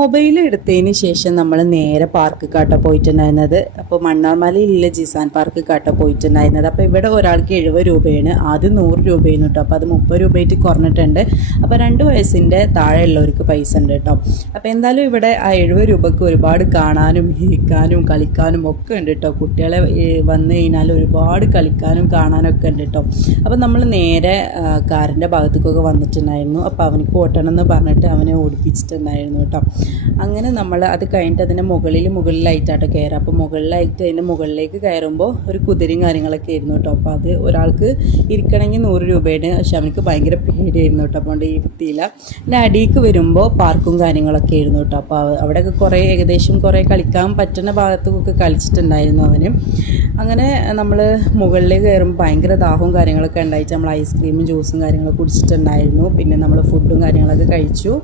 Mobile എടുത്തതിന് ശേഷം നമ്മൾ നേരെ പാർക്ക് കാട്ട പോയിട്ടുണ്ടായിരുന്നത്. അപ്പോൾ മണ്ണാർമലയിലുള്ള ജിസാൻ പാർക്ക് കാട്ട പോയിട്ടുണ്ടായിരുന്നത്. അപ്പോൾ ഇവിടെ ഒരാൾക്ക് 70 രൂപയാണ്, ആദ്യം 100 രൂപയാണ് കേട്ടോ. അപ്പോൾ അത് 30 രൂപയായിട്ട് കുറഞ്ഞിട്ടുണ്ട്. അപ്പോൾ 2 വയസ്സിൻ്റെ താഴെയുള്ളവർക്ക് പൈസ ഉണ്ട് കേട്ടോ. അപ്പോൾ എന്തായാലും ഇവിടെ ആ 70 രൂപയ്ക്ക് ഒരുപാട് കാണാനും ഇരിക്കാനും കളിക്കാനും ഒക്കെ ഉണ്ട് കേട്ടോ. കുട്ടികളെ വന്നു കഴിഞ്ഞാൽ ഒരുപാട് കളിക്കാനും കാണാനൊക്കെ ഉണ്ട് കേട്ടോ. അപ്പോൾ നമ്മൾ നേരെ കാറിൻ്റെ ഭാഗത്തേക്കൊക്കെ വന്നിട്ടുണ്ടായിരുന്നു. അപ്പോൾ അവനക്ക് ഓട്ടണം എന്ന് പറഞ്ഞിട്ട് അവനെ ഓടിപ്പിച്ചിട്ടുണ്ടായിരുന്നു കേട്ടോ. അങ്ങനെ നമ്മൾ അത് കഴിഞ്ഞിട്ട് അതിൻ്റെ മുകളിലായിട്ടാട്ടോ കയറുക. അപ്പോൾ മുകളിലായിട്ട് അതിൻ്റെ മുകളിലേക്ക് കയറുമ്പോൾ ഒരു കുതിരയും കാര്യങ്ങളൊക്കെ ആയിരുന്നു കേട്ടോ. അപ്പോൾ അത് ഒരാൾക്ക് ഇരിക്കണമെങ്കിൽ 100 രൂപയാണ്. പക്ഷെ അവനക്ക് ഭയങ്കര പേടിയായിരുന്നു കേട്ടോ. അപ്പോൾ ഇരുത്തിയില്ല. പിന്നെ അടിയിലേക്ക് വരുമ്പോൾ പാർക്കും കാര്യങ്ങളൊക്കെ ആയിരുന്നു കേട്ടോ. അപ്പോൾ അവിടെയൊക്കെ ഏകദേശം കുറേ കളിക്കാൻ പറ്റുന്ന ഭാഗത്തൊക്കെ കളിച്ചിട്ടുണ്ടായിരുന്നു അവന്. അങ്ങനെ നമ്മൾ മുകളിലേക്ക് കയറുമ്പോൾ ഭയങ്കര ദാഹവും കാര്യങ്ങളൊക്കെ ഉണ്ടായിട്ട് നമ്മൾ ഐസ്ക്രീമും ജ്യൂസും കാര്യങ്ങളൊക്കെ കുടിച്ചിട്ടുണ്ടായിരുന്നു. പിന്നെ നമ്മൾ ഫുഡും കാര്യങ്ങളൊക്കെ കഴിച്ചു.